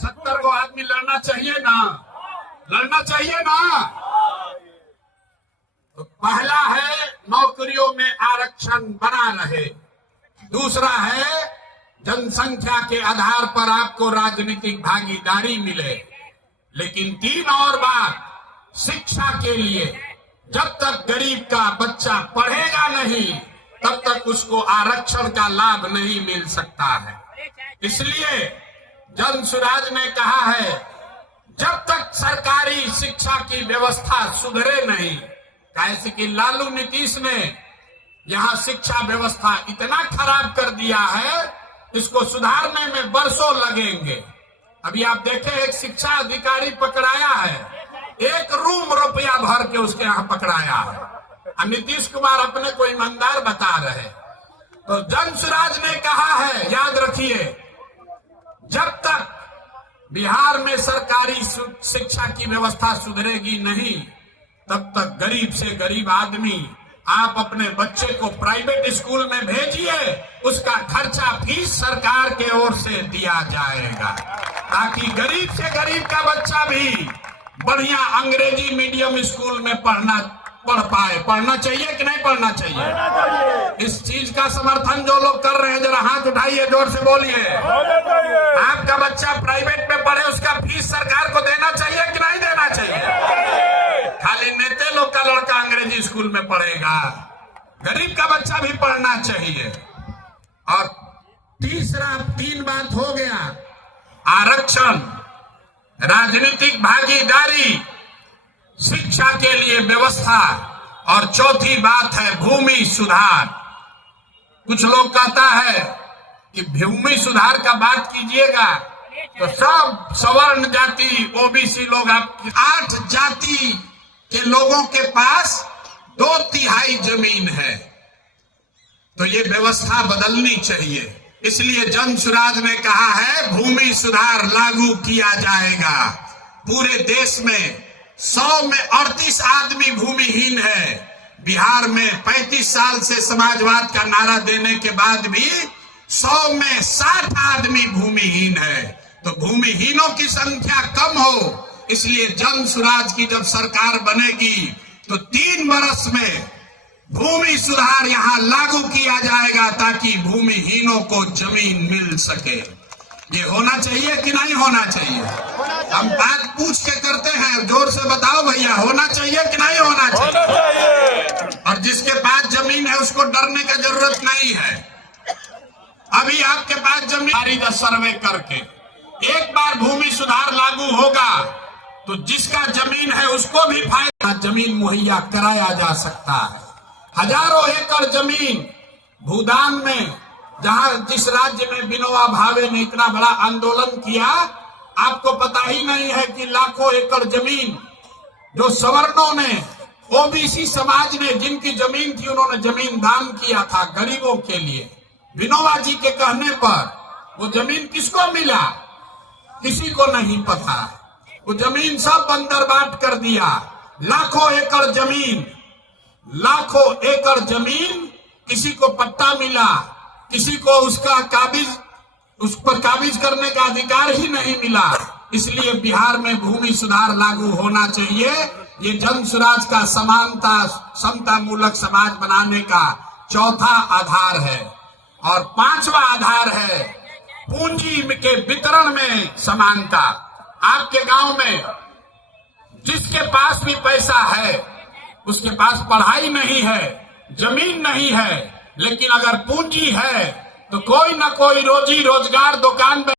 70 को आदमी लड़ना चाहिए ना, लड़ना चाहिए ना। तो पहला है नौकरियों में आरक्षण बना रहे, दूसरा है जनसंख्या के आधार पर आपको राजनीतिक भागीदारी मिले। लेकिन तीन और बात, शिक्षा के लिए जब तक गरीब का बच्चा पढ़ेगा नहीं तब तक उसको आरक्षण का लाभ नहीं मिल सकता है। इसलिए जन सुराज ने कहा है जब तक सरकारी शिक्षा की व्यवस्था सुधरे नहीं, कैसे कि लालू नीतीश ने यहाँ शिक्षा व्यवस्था इतना खराब कर दिया है, इसको सुधारने में बरसों लगेंगे। अभी आप देखें एक शिक्षा अधिकारी पकड़ाया है, 1 रूम रुपया भर के उसके यहाँ पकड़ाया है। नीतीश कुमार अपने को ईमानदार बता रहे। तो जन सुराज ने कहा है, याद रखिए, जब तक बिहार में सरकारी शिक्षा की व्यवस्था सुधरेगी नहीं तब तक गरीब से गरीब आदमी आप अपने बच्चे को प्राइवेट स्कूल में भेजिए, उसका खर्चा फीस सरकार के ओर से दिया जाएगा, ताकि गरीब से गरीब का बच्चा भी बढ़िया अंग्रेजी मीडियम स्कूल में पढ़ पाए। पढ़ना चाहिए कि नहीं पढ़ना चाहिए? इस चीज का समर्थन जो लोग कर रहे हैं जरा हाथ उठाइए, जोर से बोलिए। आपका बच्चा प्राइवेट में पढ़े, उसका फीस सरकार को देना चाहिए कि नहीं देना चाहिए? खाली नेते लोग का लड़का अंग्रेजी स्कूल में पढ़ेगा, गरीब का बच्चा भी पढ़ना चाहिए। और तीसरा, 3 बात हो गया, आरक्षण, राजनीतिक भागीदारी, शिक्षा के लिए व्यवस्था, और चौथी बात है भूमि सुधार। कुछ लोग कहता है कि भूमि सुधार का बात कीजिएगा तो सब सवर्ण जाति ओबीसी लोग, आप 8 जाति के लोगों के पास 2/3 जमीन है। तो ये व्यवस्था बदलनी चाहिए। इसलिए जन सुराज ने कहा है भूमि सुधार लागू किया जाएगा। पूरे देश में 100 में 38 आदमी भूमिहीन है। बिहार में 35 साल से समाजवाद का नारा देने के बाद भी 100 में 60 आदमी भूमिहीन है। तो भूमिहीनों की संख्या कम हो, इसलिए जन सुराज की जब सरकार बनेगी तो 3 वर्ष में भूमि सुधार यहाँ लागू किया जाएगा, ताकि भूमिहीनों को जमीन मिल सके। ये होना चाहिए कि नहीं होना चाहिए? हम बात पूछ के करते हैं, जोर से बताओ भैया, होना चाहिए कि नहीं होना चाहिए? और जिसके पास जमीन है उसको डरने की जरूरत नहीं है। अभी आपके पास जमीन का सर्वे करके एक बार भूमि सुधार लागू होगा तो जिसका जमीन है उसको भी फायदा, जमीन मुहैया कराया जा सकता है। हजारों एकड़ जमीन भूदान में, जहां जिस राज्य में विनोबा भावे ने इतना बड़ा आंदोलन किया, आपको पता ही नहीं है कि लाखों एकड़ जमीन जो सवर्णों ने, ओबीसी समाज ने, जिनकी जमीन थी उन्होंने जमीन दान किया था गरीबों के लिए। विनोबा जी के कहने पर वो जमीन किसको मिला किसी को नहीं पता। वो जमीन सब बंदरबाट कर दिया। लाखों एकड़ जमीन, किसी को पट्टा मिला, किसी को उसका उस पर काबिज करने का अधिकार ही नहीं मिला। इसलिए बिहार में भूमि सुधार लागू होना चाहिए। ये जन सुराज का समानता, समता मूलक समाज बनाने का चौथा आधार है। और 5वां आधार है पूंजी के वितरण में समानता। आपके गांव में जिसके पास भी पैसा है, उसके पास पढ़ाई नहीं है, जमीन नहीं है, लेकिन अगर पूंजी है तो कोई ना कोई रोजी रोजगार दुकान में